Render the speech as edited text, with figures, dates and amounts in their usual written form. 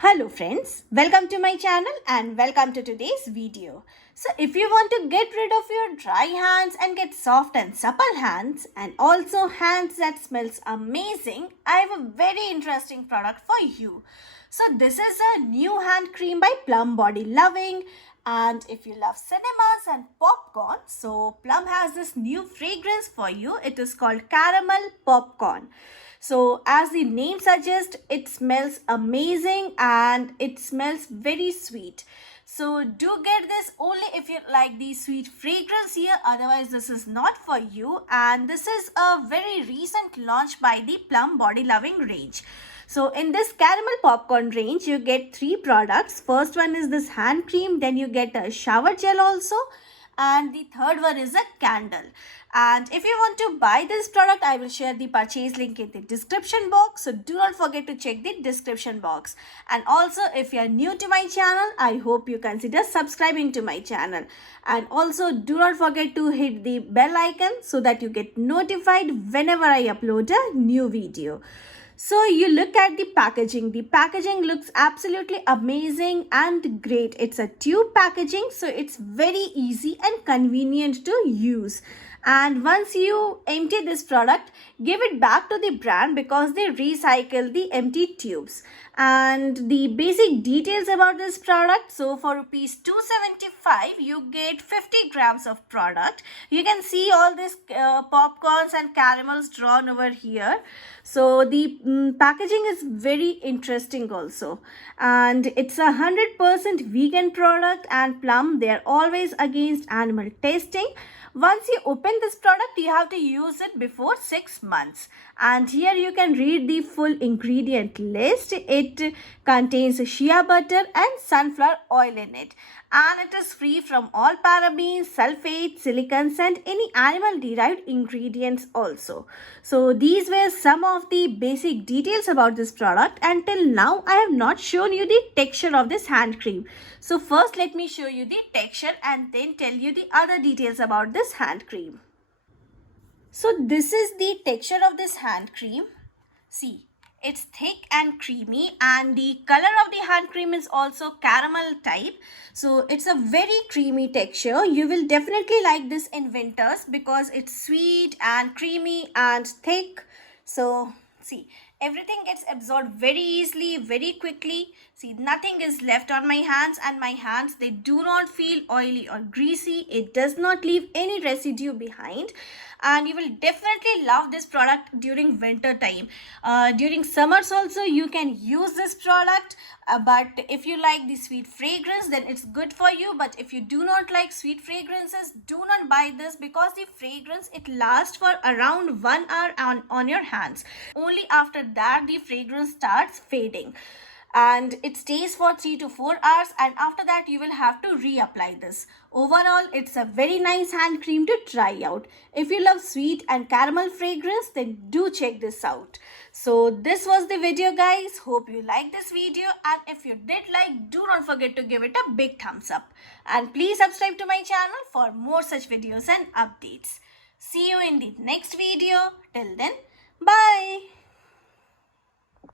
Hello friends, welcome to my channel and welcome to today's video. So if you want to get rid of your dry hands and get soft and supple hands and also hands that smells amazing, I have a very interesting product for you. So this is a new hand cream by Plum Body Loving, and if you love cinemas and popcorn, so Plum has this new fragrance for you. It is called Caramel Popcorn. So as the name suggests, it smells amazing and it smells very sweet. So do get this only if you like the sweet fragrance here, otherwise this is not for you. And this is a very recent launch by the Plum Body Loving range. So in this caramel popcorn range, you get three products. First one is this hand cream, then you get a shower gel also, and the third one is a candle. And if you want to buy this product, I will share the purchase link in the description box, so do not forget to check the description box. And also, if you are new to my channel, I hope you consider subscribing to my channel, and also do not forget to hit the bell icon so that you get notified whenever I upload a new video. So you look at the packaging. The packaging looks absolutely amazing and great. It's a tube packaging, so it's very easy and convenient to use. And once you empty this product, give it back to the brand because they recycle the empty tubes. And the basic details about this product, so for rupees 275 you get 50 grams of product. You can see all these popcorns and caramels drawn over here. So the packaging is very interesting also, and it's 100% vegan product, and Plum, they are always against animal testing. Once you open this product, you have to use it before 6 months. And here you can read the full ingredient list. It contains shea butter and sunflower oil in it. And it is free from all parabens, sulfates, silicons and any animal derived ingredients also. So these were some of the basic details about this product. Until now, I have not shown you the texture of this hand cream. So first let me show you the texture and then tell you the other details about this hand cream. So this is the texture of this hand cream. See, it's thick and creamy, and the color of the hand cream is also caramel type. So it's a very creamy texture. You will definitely like this in winters because it's sweet and creamy and thick. So see, everything gets absorbed very easily, very quickly. See, nothing is left on my hands, and my hands, they do not feel oily or greasy. It does not leave any residue behind, and you will definitely love this product during winter time. During summers also you can use this product, but if you like the sweet fragrance, then it's good for you. But if you do not like sweet fragrances, do not buy this because the fragrance, it lasts for around 1 hour on your hands. Only after that the fragrance starts fading, and it stays for 3 to 4 hours, and after that you will have to reapply this. Overall, it's a very nice hand cream to try out. If you love sweet and caramel fragrance, then do check this out. So this was the video, guys. Hope you liked this video, and if you did like, do not forget to give it a big thumbs up, and please subscribe to my channel for more such videos and updates. See you in the next video. Till then, bye.